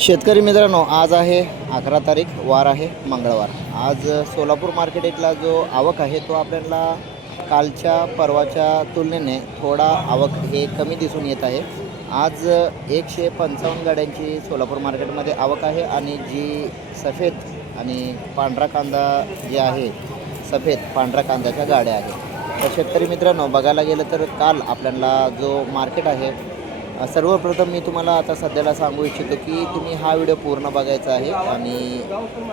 शेतकरी मित्रांनो आज आहे अकरा तारीख वार आहे मंगळवार. आज सोलापूर मार्केटला जो आवक आहे तो आपल्याला कालच्या परवाच्या तुलनेने थोडा आवक हे कमी दिसून येत आहे. आज एकशे पंचावन्न गाड्यांची सोलापूर मार्केटमध्ये आवक आहे आणि जी सफेद आणि पांढरा कांदा जे आहे सफेद पांढरा कांद्याच्या गाड्या आहेत. तर शेतकरी मित्रांनो बघायला गेलं तर काल आपल्याला जो मार्केट आहे सर्वप्रथम मी तुम्हाला आता सध्याला सांगू इच्छितो की तुम्ही हा व्हिडिओ पूर्ण बघायचा आहे आणि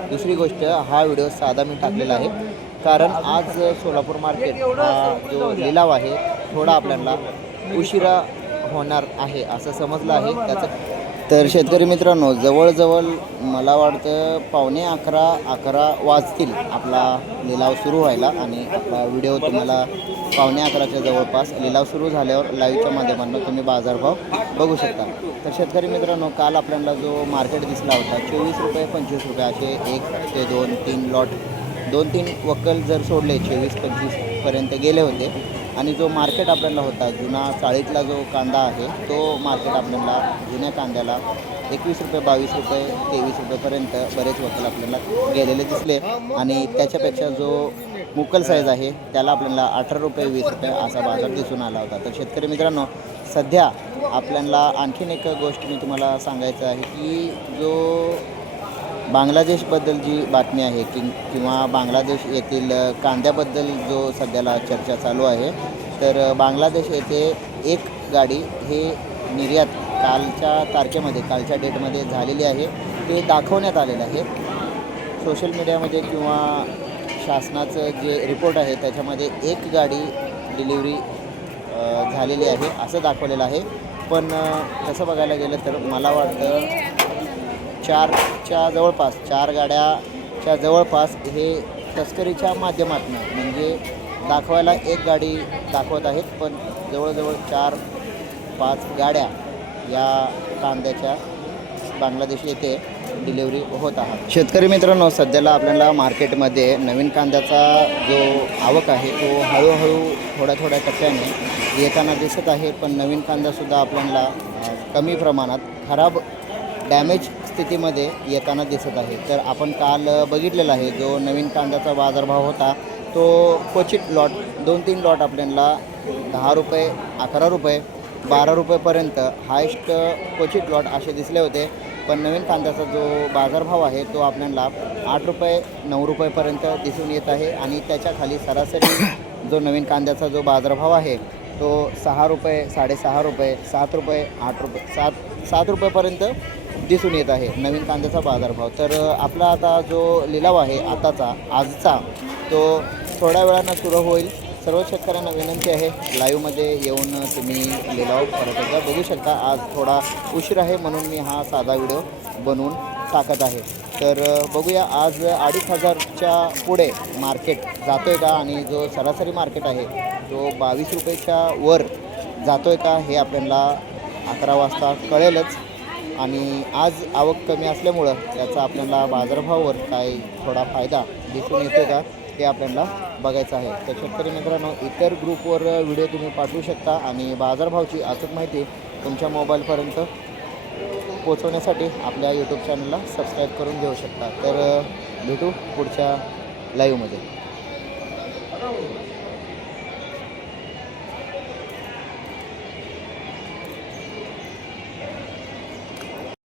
दुसरी गोष्ट हा व्हिडिओ साधा मी टाकलेला आहे. कारण आज सोलापूर मार्केट हा जो लिलाव आहे थोडा आपल्याला उशिरा होणार आहे असं समजलं आहे. त्याचं तर शेतकरी मित्रांनो जवळजवळ मला वाटतं पावणे अकरा अकरा वाजतील आपला लिलाव सुरू व्हायला आणि आपला व्हिडिओ तुम्हाला पावणे अकराच्या जवळपास लिलाव सुरू झाल्यावर लाईव्हच्या माध्यमातून तुम्ही बाजारभाव बघू शकता. तर शेतकरी मित्रांनो काल आपल्याला जो मार्केट दिसला होता चोवीस रुपये पंचवीस रुपये असे एक ते दोन तीन लॉट दोन तीन वक्कल जर सोडले चोवीस पंचवीसपर्यंत गेले होते. आणि जो मार्केट आपल्याला होता जुना चाळीतला जो कांदा आहे तो मार्केट आपल्याला जुन्या कांद्याला एकवीस रुपये बावीस रुपये तेवीस रुपयेपर्यंत बरेच वकील आपल्याला गेलेले दिसले. आणि त्याच्यापेक्षा जो मुकल साईज आहे त्याला आपल्याला अठरा रुपये वीस रुपये असा बाजार दिसून आला होता. तर शेतकरी मित्रांनो सध्या आपल्याला आणखीन एक गोष्ट मी तुम्हाला सांगायचं आहे की जो बांगलादेशबद्दल जी बातमी आहे कि किंवा बांगलादेश येथील कांद्याबद्दल जो सध्याला चर्चा चालू आहे तर बांगलादेश येथे एक गाडी हे निर्यात कालच्या तारखेमध्ये कालच्या डेटमध्ये झालेली आहे. ते दाखवण्यात आलेलं आहे. सोशल मीडियामध्ये किंवा शासनाचं जे रिपोर्ट आहे त्याच्यामध्ये एक गाडी डिलिव्हरी झालेली आहे असं दाखवलेलं आहे. पण तसं बघायला गेलं तर मला वाटतं चारच्या जवळपास चार गाड्याच्या जवळपास हे तस्करीच्या माध्यमातून म्हणजे दाखवायला एक गाडी दाखवत आहेत पण जवळजवळ चार पाच गाड्या या कांद्याच्या बांगलादेश येथे डिलिव्हरी होत आहात. शेतकरी मित्रांनो सध्याला आपल्याला मार्केटमध्ये नवीन कांद्याचा जो आवक आहे तो हळूहळू थोड्या थोड्या टप्प्याने येताना दिसत आहे पण नवीन कांदासुद्धा आपल्याला कमी प्रमाणात खराब डॅमेज स्थितीमध्ये येताना दिसत आहे. तर आपण काल बघितलेला आहे जो नवीन कांद्याचा बाजारभाव होता तो क्वचित लॉट दोन तीन लॉट आपल्याला दहा रुपये अकरा रुपये बारा रुपयेपर्यंत हायस्ट क्वचित लॉट असे दिसले होते. पण नवीन कांद्याचा जो बाजारभाव आहे तो आपल्याला आठ रुपये नऊ रुपयेपर्यंत दिसून येत आहे आणि त्याच्याखाली सरासरी जो नवीन कांद्याचा जो बाजारभाव आहे तो सहा रुपये साडेसहा रुपये सात रुपये आठ रुपये सात सात रुपयेपर्यंत दिसून येत आहे नवीन कांद्याचा बाजारभाव. तर आपला आता जो लिलाव आहे आताचा आजचा तो थोड्या वेळानं सुरू होईल. सर्व शेतकऱ्यांना विनंती आहे लाईव्हमध्ये येऊन तुम्ही लिलाव परत एकदा बघू शकता. आज थोडा उशीर आहे म्हणून मी हा साधा व्हिडिओ बनवून टाकत आहे. तर बघूया आज अडीच हजारच्या पुढे मार्केट जातो आहे का? आणि जो सरासरी मार्केट आहे तो बावीस रुपयेच्या वर जातो आहे का? हे आपल्याला अकरा वाजता कळेलच. आणि आज आवक कमी असल्यामुळं याचा आपल्याला बाजारभावावर काय थोडा फायदा दिसून येतो का ते आपल्याला बघायचं आहे. तर शेतकरी मित्रांनो इतर ग्रुपवर व्हिडिओ तुम्ही पाठवू शकता आणि बाजारभावाची अचूक माहिती तुमच्या मोबाईलपर्यंत पोचवण्यासाठी आपल्या यूट्यूब चॅनलला सबस्क्राईब करून घेऊ शकता. तर भेटू पुढच्या लाईव्हमध्ये